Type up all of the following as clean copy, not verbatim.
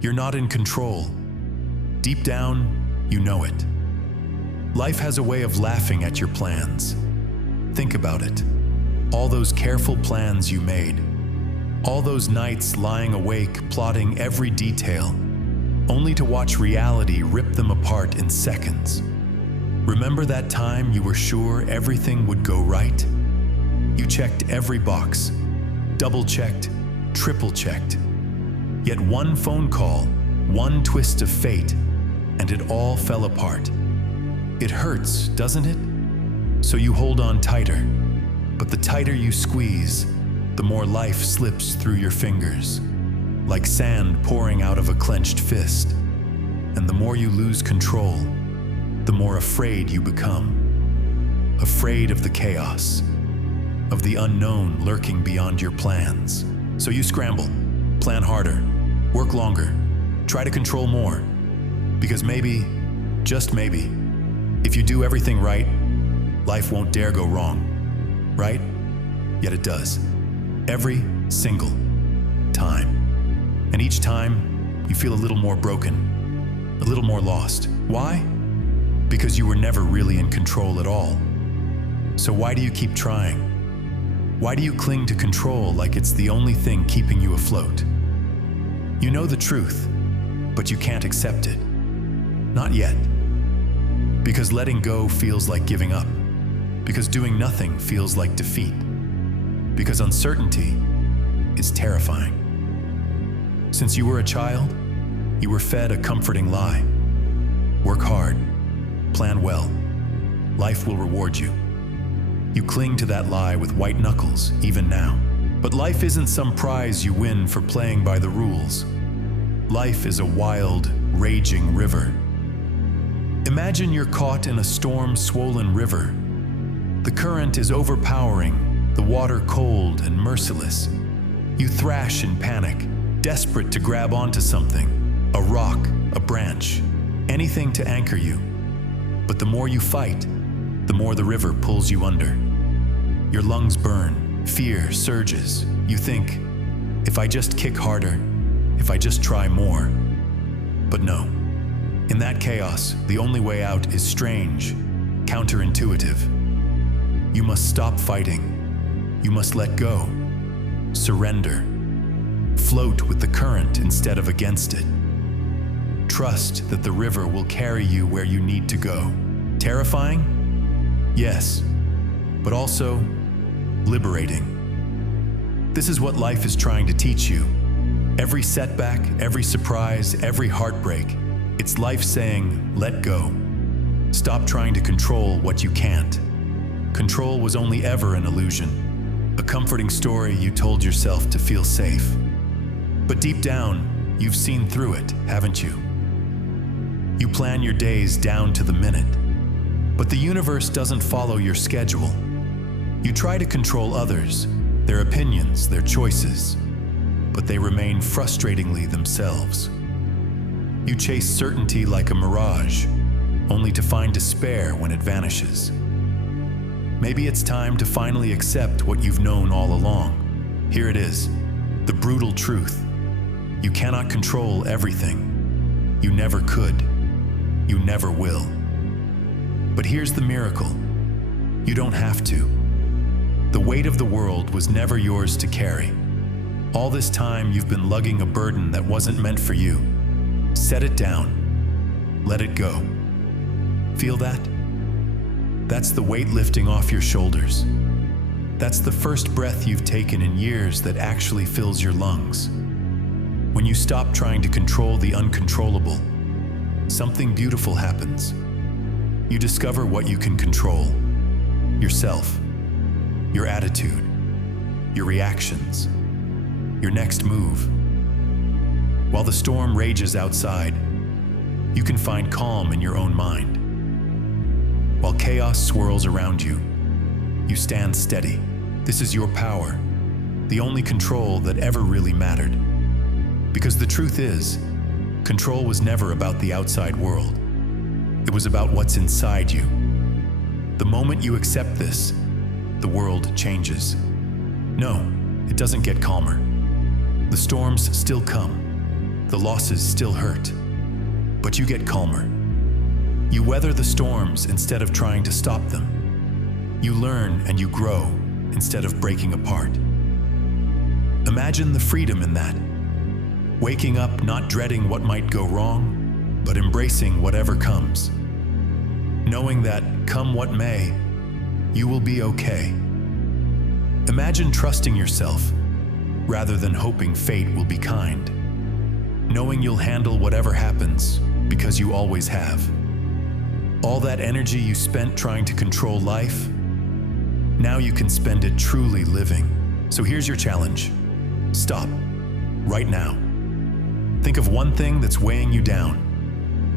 You're not in control. Deep down, you know it. Life has a way of laughing at your plans. Think about it. All those careful plans you made. All those nights lying awake, plotting every detail, only to watch reality rip them apart in seconds. Remember that time you were sure everything would go right? You checked every box, double-checked, triple-checked. Yet one phone call, one twist of fate, and it all fell apart. It hurts, doesn't it? So you hold on tighter. But the tighter you squeeze, the more life slips through your fingers, like sand pouring out of a clenched fist. And the more you lose control, the more afraid you become. Afraid of the chaos, of the unknown lurking beyond your plans. So you scramble, plan harder, work longer, try to control more. Because maybe, just maybe, if you do everything right, life won't dare go wrong, right? Yet it does. Every single time. And each time, you feel a little more broken, a little more lost. Why? Because you were never really in control at all. So why do you keep trying? Why do you cling to control like it's the only thing keeping you afloat? You know the truth, but you can't accept it. Not yet. Because letting go feels like giving up. Because doing nothing feels like defeat. Because uncertainty is terrifying. Since you were a child, you were fed a comforting lie. Work hard, plan well, life will reward you. You cling to that lie with white knuckles, even now. But life isn't some prize you win for playing by the rules. Life is a wild, raging river. Imagine you're caught in a storm-swollen river. The current is overpowering, the water cold and merciless. You thrash in panic, desperate to grab onto something, a rock, a branch, anything to anchor you. But the more you fight, the more the river pulls you under. Your lungs burn, fear surges. You think, if I just kick harder, if I just try more. But no. In that chaos, the only way out is strange, counterintuitive. You must stop fighting. You must let go. Surrender. Float with the current instead of against it. Trust that the river will carry you where you need to go. Terrifying? Yes, but also liberating. This is what life is trying to teach you. Every setback, every surprise, every heartbreak, it's life saying, let go. Stop trying to control what you can't. Control was only ever an illusion, a comforting story you told yourself to feel safe. But deep down, you've seen through it, haven't you? You plan your days down to the minute. But the universe doesn't follow your schedule. You try to control others, their opinions, their choices, but they remain frustratingly themselves. You chase certainty like a mirage, only to find despair when it vanishes. Maybe it's time to finally accept what you've known all along. Here it is, the brutal truth. You cannot control everything. You never could. You never will. But here's the miracle. You don't have to. The weight of the world was never yours to carry. All this time you've been lugging a burden that wasn't meant for you. Set it down. Let it go. Feel that? That's the weight lifting off your shoulders. That's the first breath you've taken in years that actually fills your lungs. When you stop trying to control the uncontrollable, something beautiful happens. You discover what you can control. Yourself, your attitude, your reactions, your next move. While the storm rages outside, you can find calm in your own mind. While chaos swirls around you, you stand steady. This is your power, the only control that ever really mattered. Because the truth is, control was never about the outside world. It was about what's inside you. The moment you accept this, the world changes. No, it doesn't get calmer. The storms still come, The losses still hurt, but you get calmer. You weather the storms instead of trying to stop them. You learn and you grow instead of breaking apart. Imagine the freedom in that. Waking up not dreading what might go wrong, but embracing whatever comes. Knowing that, come what may, you will be okay. Imagine trusting yourself rather than hoping fate will be kind. Knowing you'll handle whatever happens because you always have. All that energy you spent trying to control life, now you can spend it truly living. So here's your challenge. Stop, right now. Think of one thing that's weighing you down.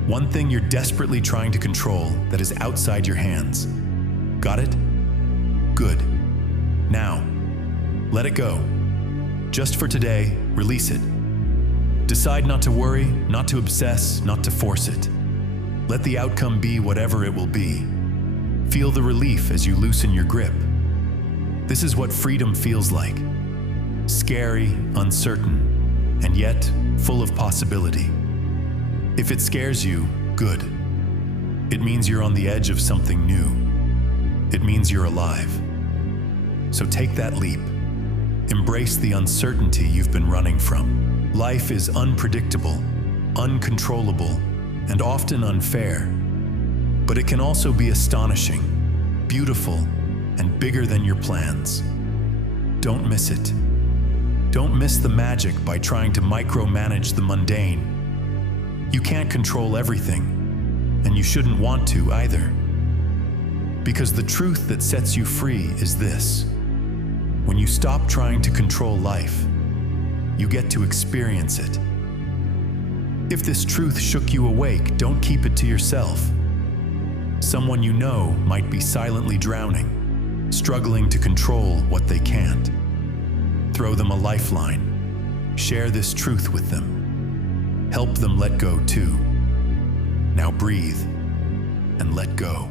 One thing you're desperately trying to control that is outside your hands. Got it? Good. Now, let it go. Just for today, release it. Decide not to worry, not to obsess, not to force it. Let the outcome be whatever it will be. Feel the relief as you loosen your grip. This is what freedom feels like. Scary, uncertain, and yet full of possibility. If it scares you, good. It means you're on the edge of something new. It means you're alive. So take that leap. Embrace the uncertainty you've been running from. Life is unpredictable, uncontrollable, and often unfair. But it can also be astonishing, beautiful, and bigger than your plans. Don't miss it. Don't miss the magic by trying to micromanage the mundane. You can't control everything, and you shouldn't want to either. Because the truth that sets you free is this: when you stop trying to control life, you get to experience it. If this truth shook you awake, don't keep it to yourself. Someone you know might be silently drowning, struggling to control what they can't. Throw them a lifeline. Share this truth with them. Help them let go too. Now breathe and let go.